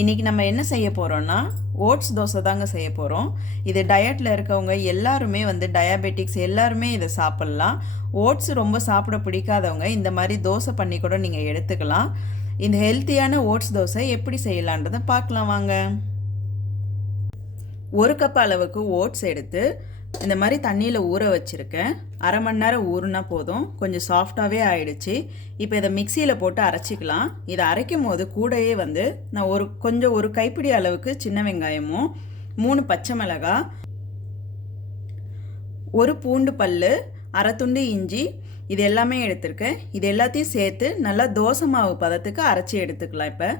இன்றைக்கி நம்ம என்ன செய்ய போகிறோன்னா ஓட்ஸ் தோசை தாங்க செய்ய போகிறோம். இது டயட்டில் இருக்கவங்க எல்லாருமே டயாபெட்டிக்ஸ் எல்லாருமே இதை சாப்பிட்லாம். ஓட்ஸ் ரொம்ப சாப்பிட பிடிக்காதவங்க இந்த மாதிரி தோசை பண்ணி கூட நீங்கள் எடுத்துக்கலாம். இந்த ஹெல்த்தியான ஓட்ஸ் தோசை எப்படி செய்யலான்றதை பார்க்கலாம் வாங்க. 1 கப் அளவுக்கு ஓட்ஸ் எடுத்து இந்த மாதிரி தண்ணியில் ஊற வச்சுருக்கேன். அரை மணி நேரம் ஊறுனா போதும், கொஞ்சம் சாஃப்டாகவே ஆயிடுச்சு. இப்போ இதை மிக்சியில் போட்டு அரைச்சிக்கலாம். இதை அரைக்கும் போது கூடவே நான் ஒரு கைப்பிடி அளவுக்கு சின்ன வெங்காயமும் 3 பச்சை மிளகாய், ஒரு பூண்டு பல், அரை துண்டு இஞ்சி இது எல்லாமே எடுத்திருக்கேன். இது எல்லாத்தையும் சேர்த்து நல்லா தோசை மாவு பதத்துக்கு அரைச்சி எடுத்துக்கலாம். இப்போ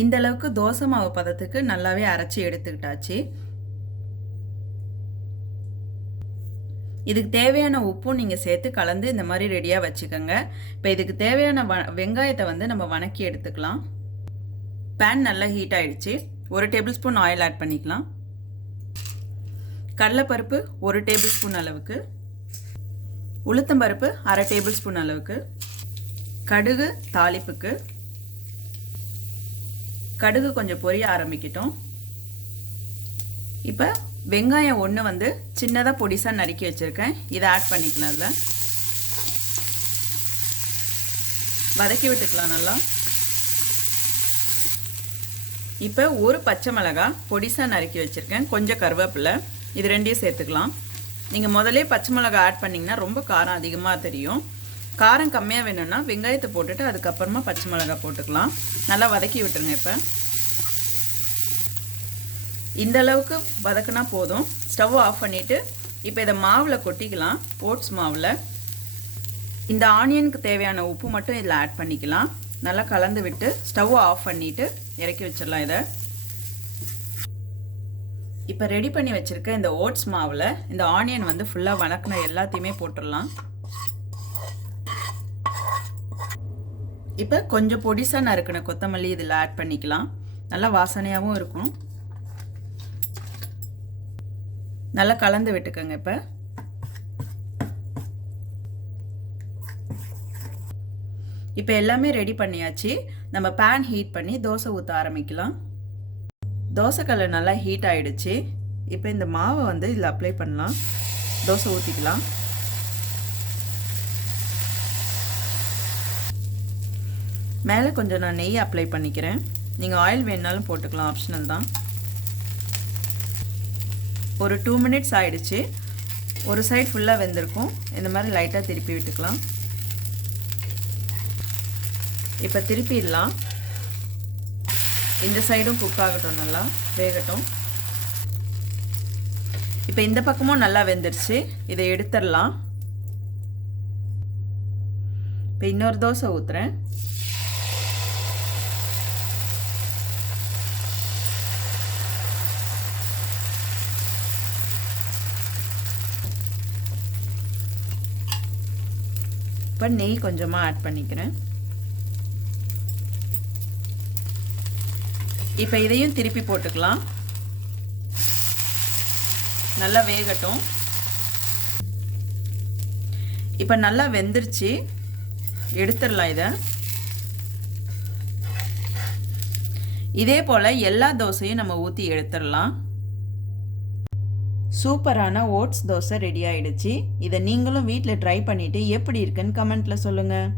இந்த அளவுக்கு தோசை மாவு பதத்துக்கு நல்லாவே அரைச்சி எடுத்துக்கிட்டாச்சு. இதுக்கு தேவையான உப்பும் நீங்கள் சேர்த்து கலந்து இந்த மாதிரி ரெடியாக வச்சுக்கோங்க. இப்போ இதுக்கு தேவையான வெங்காயத்தை நம்ம வணக்கி எடுத்துக்கலாம். பேன் நல்லா ஹீட் ஆகிடுச்சு. 1 டேபிள் ஸ்பூன் ஆயில் ஆட் பண்ணிக்கலாம். கடலைப்பருப்பு 1 டேபிள் ஸ்பூன் அளவுக்கு, உளுத்தம்பருப்பு அரை டேபிள் ஸ்பூன் அளவுக்கு, கடுகு தாளிப்புக்கு, கடுகு கொஞ்சம் பொரிய ஆரம்பிக்கட்டும். இப்போ வெங்காயம் ஒன்று சின்னதாக பொடிசாக நறுக்கி வச்சுருக்கேன். இதை ஆட் பண்ணிக்கலாம். அதில் வதக்கி விட்டுக்கலாம் நல்லா. இப்போ ஒரு பச்சை மிளகாய் பொடிசாக நறுக்கி வச்சுருக்கேன், கொஞ்சம் கருவேப்பிலை, இது ரெண்டையும் சேர்த்துக்கலாம். நீங்கள் முதலே பச்சை மிளகாய் ஆட் பண்ணிங்கன்னா ரொம்ப காரம் அதிகமாக தெரியும். காரம் கம்மியாக வேணும்னா வெங்காயத்தை போட்டுட்டு அதுக்கப்புறமா பச்சை மிளகாய் போட்டுக்கலாம். நல்லா வதக்கி விட்டுருங்க. இப்போ இந்த அளவுக்கு வதக்குனா போதும். ஸ்டவ் ஆஃப் பண்ணிவிட்டு இப்போ இதை மாவில் கொட்டிக்கலாம். ஓட்ஸ் மாவில் இந்த ஆனியனுக்கு தேவையான உப்பு மட்டும் இதில் ஆட் பண்ணிக்கலாம். நல்லா கலந்து விட்டு ஸ்டவ் ஆஃப் பண்ணிவிட்டு இறக்கி வச்சிடலாம். இதை இப்போ ரெடி பண்ணி வச்சுருக்க இந்த ஓட்ஸ் மாவில் இந்த ஆனியன் ஃபுல்லாக வதக்கின எல்லாத்தையுமே போட்டுடலாம். இப்போ கொஞ்சம் பொடிசாக நறுக்கின கொத்தமல்லி இதில் ஆட் பண்ணிக்கலாம். நல்லா வாசனையாகவும் இருக்கும். நல்லா கலந்து விட்டுக்கோங்க. இப்போ எல்லாமே ரெடி பண்ணியாச்சு. நம்ம பேன் ஹீட் பண்ணி தோசை ஊற்ற ஆரம்பிக்கலாம். தோசைக்கல்லை நல்லா ஹீட் ஆகிடுச்சு. இப்போ இந்த மாவை இதில் அப்ளை பண்ணலாம். தோசை ஊற்றிக்கலாம். மேலே கொஞ்சம் நான் நெய் அப்ளை பண்ணிக்கிறேன். நீங்கள் ஆயில் வேணுனாலும் போட்டுக்கலாம், ஆப்ஷனல் தான். ஒரு 2 மினிட்ஸ் ஆகிடுச்சு. ஒரு சைடு ஃபுல்லாக வெந்திருக்கும். இந்த மாதிரி லைட்டாக திருப்பி விட்டுக்கலாம். இப்போ திருப்பிடலாம். இந்த சைடும் குக் ஆகட்டும், நல்லா வேகட்டும். இப்போ இந்த பக்கமும் நல்லா வெந்துருச்சு. இதை எடுத்துடலாம். இப்போ இன்னொரு தோசை ஊற்றுறேன். இப்போ நெய் கொஞ்சமாக ஆட் பண்ணிக்கிறேன். இப்போ இதையும் திருப்பி போட்டுக்கலாம். நல்லா வேகட்டும். இப்போ நல்லா வெந்துருச்சு. எடுத்துடலாம் இதை. இதே போல் எல்லா தோசையும் நம்ம ஊற்றி எடுத்துடலாம். சூப்பரான ஓட்ஸ் தோசை ரெடி ஆகிடுச்சு. இதை நீங்களும் வீட்டில் ட்ரை பண்ணிவிட்டு எப்படி இருக்குன்னு கமெண்ட்டில் சொல்லுங்கள்.